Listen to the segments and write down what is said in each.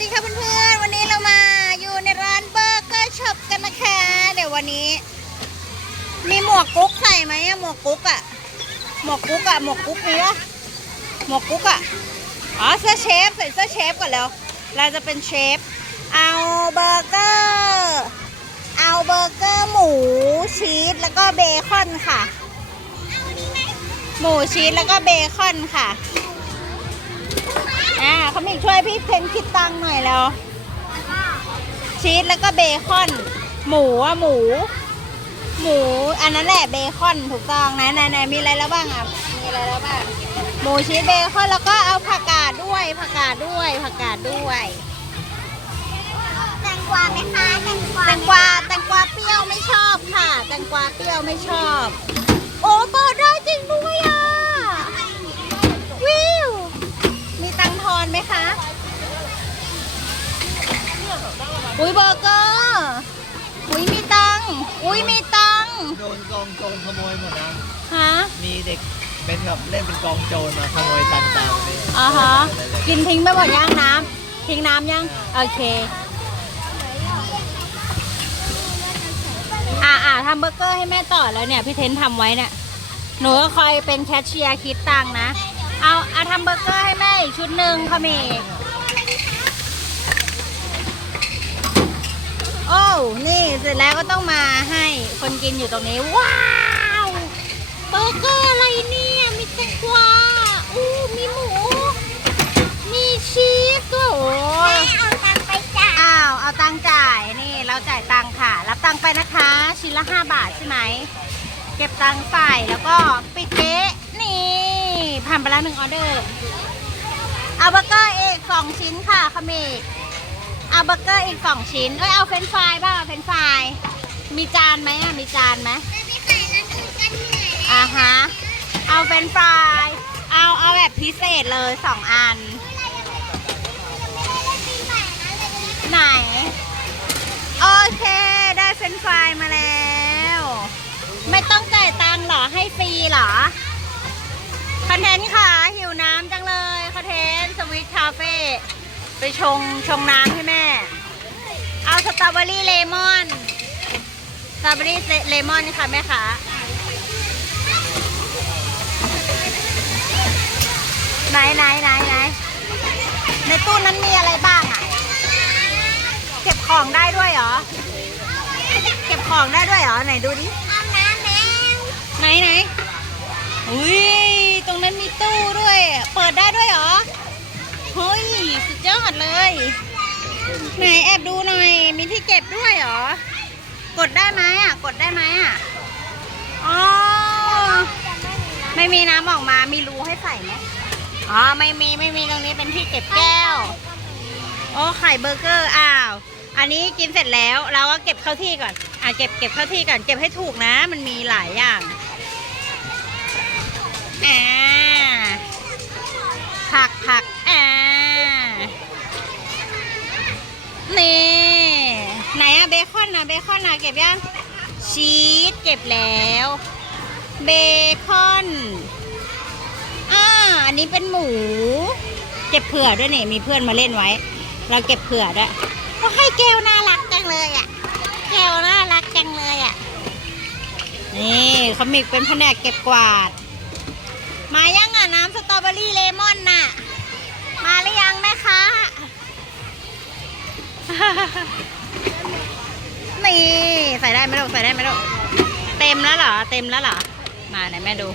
ดีค่ะเพื่อนๆ วันนี้เรามาอยู่ในร้านเบอร์เกอร์ช็อปกันนะคะ เดี๋ยววันนี้ มีหมวกกุ๊กใส่ไหมอะหมวกกุ๊กอะหมวกกุ๊กอะหมวกกุ๊กมีปะหมวกกุ๊กอะอ๋อเสื้อเชฟใส่เสื้อเชฟก่อนแล้ว เราจะเป็นเชฟ เอาเบอร์เกอร์เอาเบอร์เกอร์หมูชีสแล้วก็เบคอนค่ะ หมูชีสแล้วก็เบคอนค่ะ อ่าเขามีช่วยพี่เพนคิดตังค์หน่อยแล้ว ชีสแล้วก็เบคอน หมูอะหมู หมู อันนั้นแหละเบคอนถูกต้องไหนไหนไหนมีอะไรแล้วบ้างอะ มีอะไรแล้วบ้าง หมูชีสเบคอนแล้วก็เอาผักกาดด้วย ผักกาดด้วย ผักกาดด้วย แตงกวาไหมคะแตงกวาแตงกวา แตงกวาเปรี้ยวไม่ชอบค่ะ แตงกวาเปรี้ยวไม่ชอบ โอ้เปิดได้ อุ้ยเบอร์เกอร์อุ้ยมีตังค์อุ้ยมีตังค์โดนกองโจรขโมยหมดนะ ฮะมีเด็กเป็นแบบเล่นเป็นกองโจรมาขโมยตังค์ตามไปอ่าฮะกินทิ้งไปหมดย่างน้ำทิ้งน้ำยังโอเคอ่าอ่าทำเบอร์เกอร์ให้แม่ต่อแล้วเนี่ยพี่เทนทำไว้เนี่ยหนูก็คอยเป็นแคชเชียร์คิดตังค์นะ เอาเอาทำเบอร์เกอร์ให้แม่อีกชุดหนึ่งค่ะเมก โอ้นี่เสร็จแล้วก็ต้องมาให้คนกินอยู่ตรงนี้ ว้าวเบอร์เกอร์อะไรเนี่ย มีแตงกวาอู้มีหมู มีชีสด้วยโอ้เอาตังไปจ่ายอ้าวเอาตังจ่ายนี่เราจ่ายตังค่ะ รับตังไปนะคะ ชิ้นละ 5 บาทใช่ไหม เก็บตังค์ใส่แล้วก็ปิดเก๊ะนี่ผ่านไปแล้วหนึ่งออเดอร์เอาเบอร์เกอร์เอกสองชิ้นค่ะขมิก เอาเบอร์เกอร์อีกสองชิ้น เอ้ยเอาเฟรนฟรายบ้างเอาเฟรนฟราย มีจานไหมอะ มีจานไหมไม่ใครนั่งดูกันเหนอยอ่าฮะ เอาเฟรนฟราย เอาเอาแบบพิเศษเลยสองอัน ไหน โอเค ได้เฟรนฟรายมาแล้ว ไม่ต้องจ่ายตังค์หรอ ให้ฟรีหรอ คอนเทนต์ค่ะ หิวน้ำจังเลยคอนเทนต์สวิตคาเฟ่ ไปชงชงน้ำให้แม่ เอาสตรอเบอรี่เลมอนสตรอเบอรี่เลมอนค่ะแม่คะไหนไหนไหนไหนในตู้นั้นมีอะไรบ้างอะ เก็บของได้ด้วยเหรอ เก็บของได้ด้วยเหรอ ไหนดูดิเอาน้ำแมวไหนไหนอุ้ยตรงนั้นมีตู้ด้วย เปิดได้ด้วยเหรอ เฮ้ย สุดยอดเลย ไหนแอบดูหน่อย มีที่เก็บด้วยเหรอ กดได้ไหมอะ กดได้ไหมอะ อ๋อ ไม่มีน้ำออกมา มีรูให้ใส่ไหมอ๋อ ไม่มี ไม่มีตรงนี้เป็นที่เก็บแก้ว โอ้ไข่เบอร์เกอร์ อ้าว อันนี้กินเสร็จแล้ว เราก็เก็บเข้าที่ก่อน อะ เก็บ เก็บเข้าที่ก่อน เก็บให้ถูกนะ มันมีหลายอย่างอ่าผักผักอ่า นี่ไหนอะเบคอนอะเบคอนอะเก็บยังชีสเก็บแล้ว เบคอนอ่าอันนี้เป็นหมู เก็บเผื่อด้วยนี่มีเพื่อนมาเล่นไว้ เราเก็บเผื่อด้วยก็ให้เกลน่ารักจังเลยอะเกลน่ารักจังเลยอะนี่เขามีเป็นแผนกเก็บกวาด มายังอะน้ำสตรอเบอรี่เลมอนน่ะ มาหรือยังแม่คะ นี่ใส่ได้ไหมลูกใส่ได้ไหมลูกเต็มแล้วเหรอ เต็มแล้วเหรอ มาไหนแม่ดู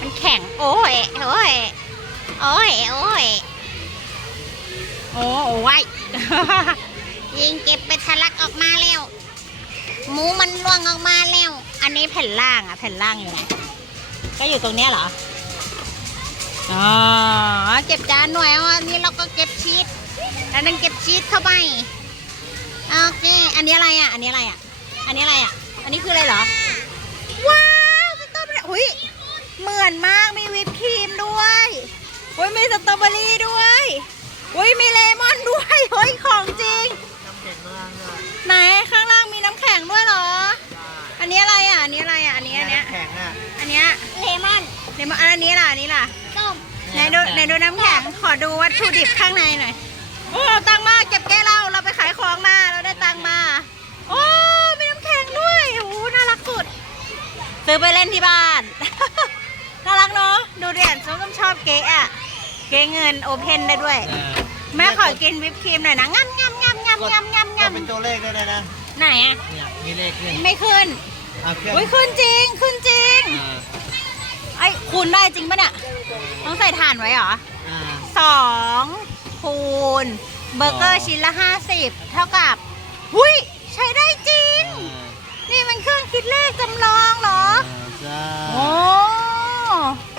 มันแข็ง โอ้ยโอ้ยโอ้ยโอ้ยโอ้โอ้ยยิงเก็บไปทะลักออกมาแล้วหมูมันร่วงออกมาแล้ว อันนี้แผ่นล่างอะ แผ่นล่างอยู่ไหนก็อยู่ตรงเนี้ยเหรออ๋อเก็บจานหน่อยอ๋อนนี้เราก็เก็บชีสแล้วนั่นเก็บชีสเข้าไป โอเค อันนี้อะไรอะ อันนี้อะไรอะ อันนี้อะไรอะ อันนี้คืออะไรเหรอ ว้าวสตรอเบอรี่อุ้ยเหมือนมาก มีวิปครีมด้วยอุ้ยมีสตรอเบอรี่ด้วยอุ้ยมีเลมอนด้วยเฮ้ยของจริงน้ำแข็งล่างอะไหนข้างล่างมีน้ำแข็งด้วยเหรอ อันนี้อะไรอะ อันนี้อะไรอะ อันนี้อันเนี้ยน้ำแข็งอะ อันเนี้ยเลมอนเลมอนอันนี้ล่ะ อันนี้ล่ะส้มไหนดูไหนดูน้ำแข็ง ขอดูวัตถุดิบข้างในหน่อย โอ้ตังมากเก็บแก้ อไปเล่นที่บ้าน น่ารักเนาะ ดูเด่นส้มชอบเก๊ะอะเก๊ะเงินโอเพนได้ด้วยอ่าแม่ขอกินวิปครีมหน่อยนะงำงำงำงำงำงำกดงำเป็นตัวเลขได้เลยนะไหนอะเนี่ยมีเลขขึ้นไม่ขึ้นเอาเครื่องอุ้ยขึ้นจริงขึ้นจริง อ่าไอ้คูณได้จริงปะเนี่ยต้องใส่ถ่านไว้เหรออ่าสองคูณเบอร์เกอร์ชิ้นละห้าสิบเท่ากับ หุยใช้ได้จริงนี่มันเครื่องคิดเลขจำลองเหรอ อ่า โอ้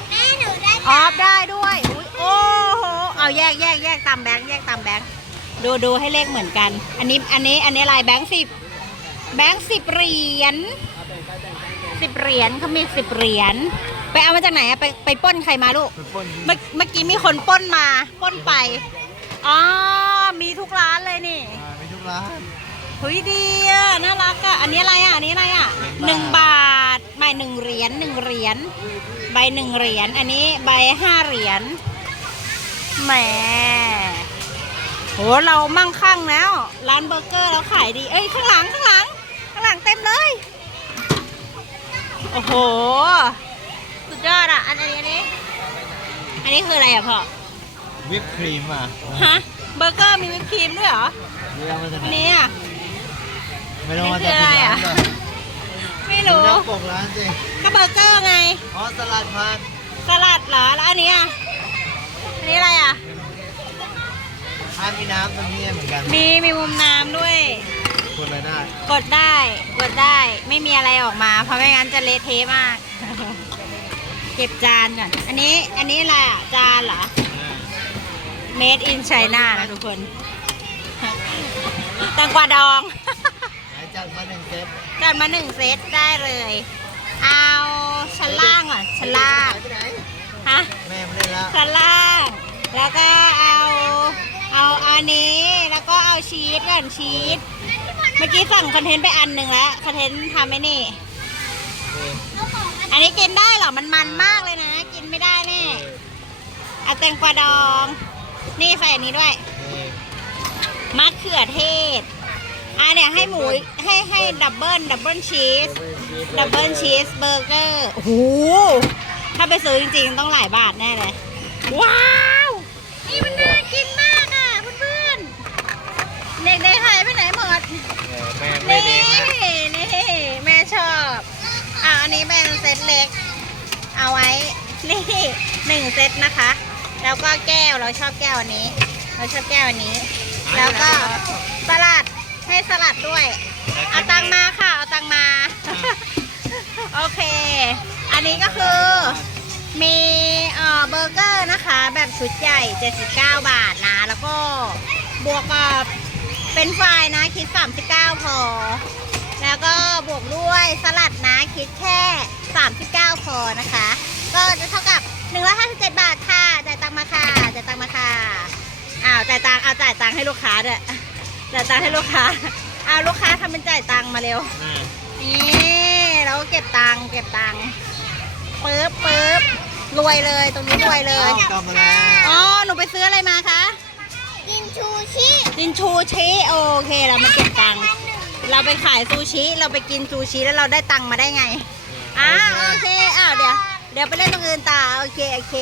แม่หนูได้ ออฟได้ด้วยอุ๊ยโอ้โห เอาแยกแยกแยก ตามแบงค์แยกตามแบงค์ดูดูให้เลขเหมือนกัน อันนี้อันนี้อันนี้ลายแบงค์สิบแบงค์สิบเหรียญสิบเหรียญเขามีสิบเหรียญไปเอามาจากไหนอะไปไปปล้นใครมาลูกเป็นปล้นเมื่อเมื่อกี้มีคนปล้นมาปล้นไปอ๋อมีทุกร้านเลยนี่อ่ามีทุกร้านเฮ้ยดีอะน่ารักอะอันนี้อะไรอะอันนี้อะไรอะหหนึ่นึ่งงบาบาทไม่หนึ่งเหรียญหนึ่งเหรียญใบหนึ่งเหรียญอันนี้ใบห้าเหรียญแหม โหเรามั่งคั่งแล้ว ร้านเบอร์เกอร์เราขายดี เอ้ยข้างหลังข้างหลัง ข้างหลังเต็มเลย โอ้โห สุดยอดอะ อันอันนี้อันนี้อันนี้คืออะไรอะพ่อ วิปครีมอะฮะ เบอร์เกอร์มีวิปครีมด้วยเหรอเรียกมาจากไหอันนนี้อะ ไม่ต้องมานี่คืจากออะไรที่ร้าอะนก่อนไม่ดูรู้ หน้าปกร้านสิก็เบอร์เกอร์ไง อ๋อสลัดพันสลัดเหรอ แล้วอันนี้อะ ทานมีน้ำตรงนี้เหมือนกันมีมีมุมน้ำด้วย คนอะไรได้กดได้ กดได้ ไม่มีอะไรออกมา เพราะไม่งั้นจะเละเทะมาก เก็บจานก่อน อันนี้ อันนี้อะไรอะ จานเหรอ Made in China นะทุกคนแตงกวาดอง หายจากมาหนึ่งเซตจัดมาหนึ่งเซตได้เลย เอาชั้นล่างก่อนชั้นล่าง หายไปไหนฮะ แม่ไม่ได้แล้วชั้นล่าง แล้วก็เอา เอาอันนี้แล้วก็เอาชีสก่อนชีสเมื่อกี้สั่งคอนเทนต์ไปอันหนึ่งแล้วคอนเทนต์ทำไม่นี่ อันนี้กินได้เหรอมันมันมากเลยนะ กินไม่ได้แน่เอาแตงกวาดอง นี่ใส่อันนี้ด้วยมะเขือเทศอะเนี่ยให้หมูให้ให้ดับเบิลดับเบิลชีสดับเบิลชีสเบอร์เกอร์โอ้โหถ้าไปซื้อจริงๆ ต้องหลายบาทแน่เลย ว้าว นี่มันน่ากินมากอะเพื่อนๆ เด็กๆหายไปไหนหมด แม่ไม่นี่ได้เองนะนี่ แม่ชอบอะอันนี้เป็นเซตเล็ก เอาไว้ นี่หนึ่งเซตนะคะ แล้วก็แก้ว เราชอบแก้วอันนี้ เราชอบแก้วอันนี้ แล้วก็สลัด ให้สลัดด้วย เอาตังค์มาค่ะ เอาตังค์มา โอเค อันนี้ก็คือ มีเอ่อเบอร์เกอร์นะคะ แบบชุดใหญ่ 79 บาทนะ แล้วก็บวกกับ เป็นไฟรายนะคิด 39 พอ แล้วก็บวกด้วยสลัดนะคิดแค่ 39 พอนะคะ ก็จะเท่ากับ 157 บาทค่ะจ่ายตังค์มาค่ะจ่ายตังค์มาค่ะอ้าวจ่ายตังค์เอาจ่ายตังค์ให้ลูกค้าด้วยจ่ายตังค์ให้ลูกค้าเอาลูกค้าทำเป็นจ่ายตังค์มาเร็วอ่านี่เราก็เก็บตังค์เก็บตังค์ปึ๊บปึ๊บรวยเลยตรงนี้รวยเลยกลับมาแล้วอ๋อ หนูไปซื้ออะไรมาคะ กินชูชิ กินชูชิโอเคเรามาเก็บตังค์เราไปขายซูชิเราไปกินซูชิแล้วเราได้ตังค์มาได้ไงอ้าโอเคอ้าวเดี๋ยวเดี๋ยวไปเล่นตรงอื่นต่อโอเคโอเค